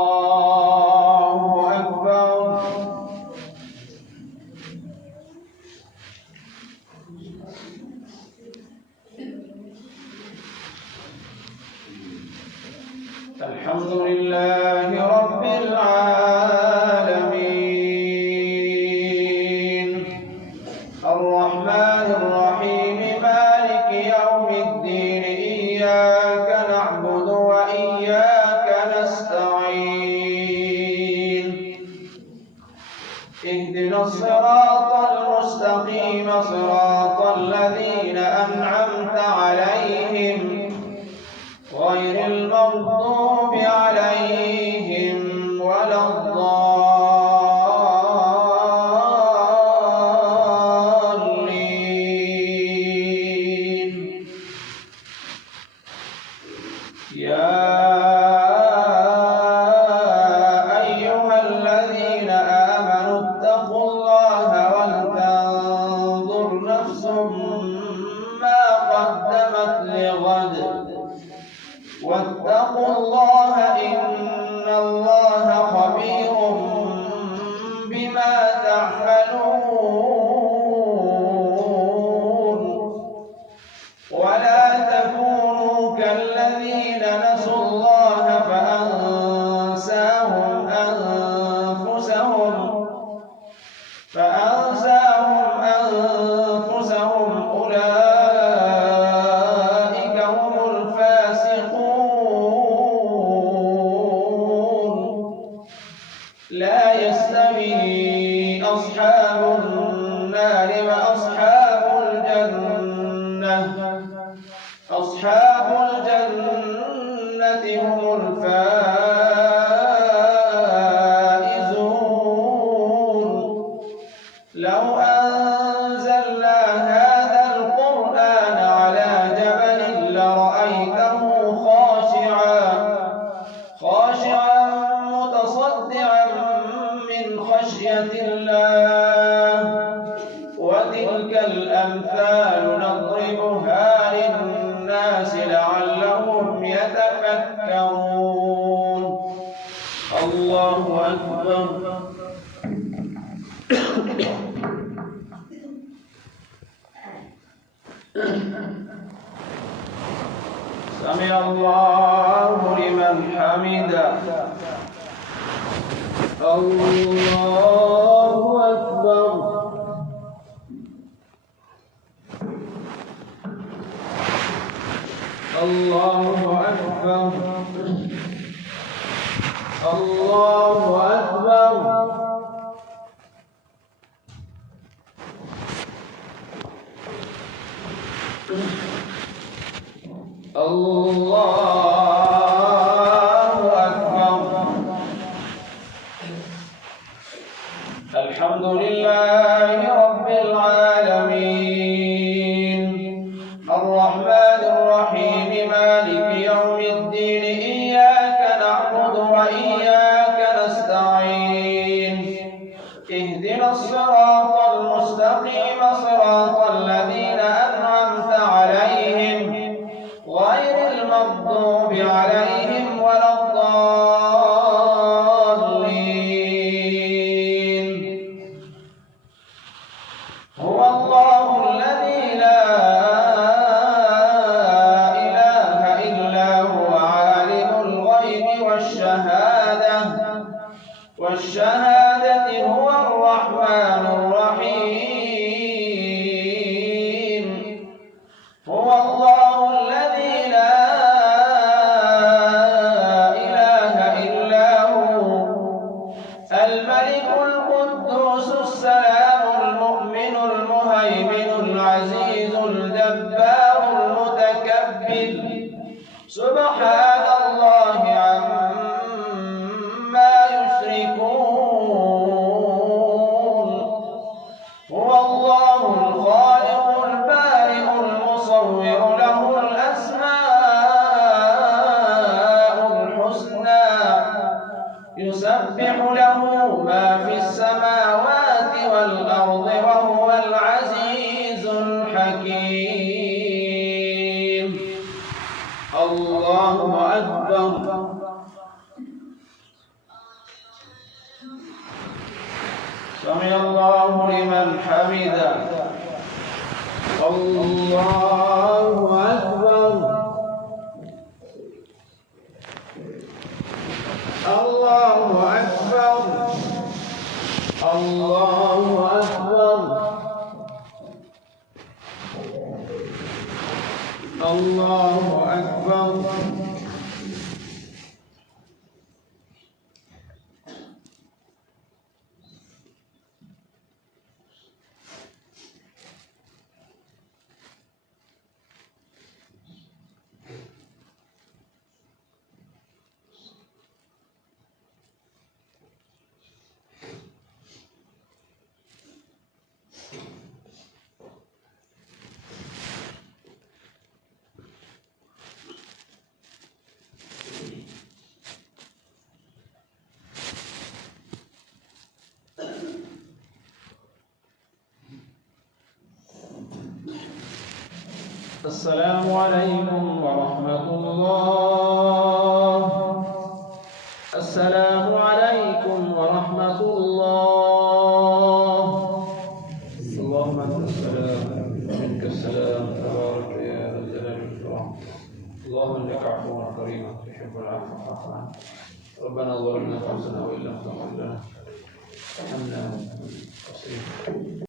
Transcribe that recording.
الله أكبر. الحمد لله رب العالمين الرحمن الرحيم مالك يوم الدين إياك نعبد وإياك نستعين اهدنا الصراط المستقيم صراط الذين أنعمت عليهم غير المغضوب عليهم ولا الضالين. يا أيها الذين آمنوا اتقوا الله ولتنظر نفس ما قدمت لغد واتقوا الله إن الله خبير بما تعملون. ولا تكونوا كالذين نسوا الله فأنساهم أنفسهم أولئك هم الفاسقون. لا يستوي أصحاب النار وأصحاب الجنة أصحاب الجنة هم الفائزون. لو أنزلنا هذا القرآن على جبل لرأيته خاشعا متصدعا من خشية الله. وتلك الأمثال نضربها للناس لعلهم يتفكرون. الله أكبر. سمع الله لمن حمده. الله أكبر. الله أكبر. الله أكبر. الله أكبر. الحمد لله رب العالمين الرحمن الرحيم مالك يوم الدين إياك نعبد وإياك نستعين اهدنا الصراط المستقيم صراط الذين أنعمت عليهم غير المغضوب عليهم ولا الضالين. هو الله الذي لا إله إلا هو عالم الغيب والشهادة هو الرحمن الرحيم. هو الله الذي لا إله إلا هو الملك القدوس السلام المؤمن المهيمن العزيز الجبار المتكبر سبحان الله عما يشركون. هو الله الخالق البارئ المصور له الأسماء الحسنى يسبح له ما في السماوات والأرض وهو العزيز الحكيم. الله أكبر. سمع الله لمن حمده. الله أكبر. الله أكبر. الله أكبر. الله أكبر. السلام عليكم ورحمة الله. السلام عليكم ورحمة الله. اللهم أنت السلام ومنك السلام تبارك يا ذا الجلال والإكرام. اللهم إنك عفو كريم تحب العفو فاعف عنا. ربنا ظلمنا أنفسنا وإن لم تغفر لنا وارحمنا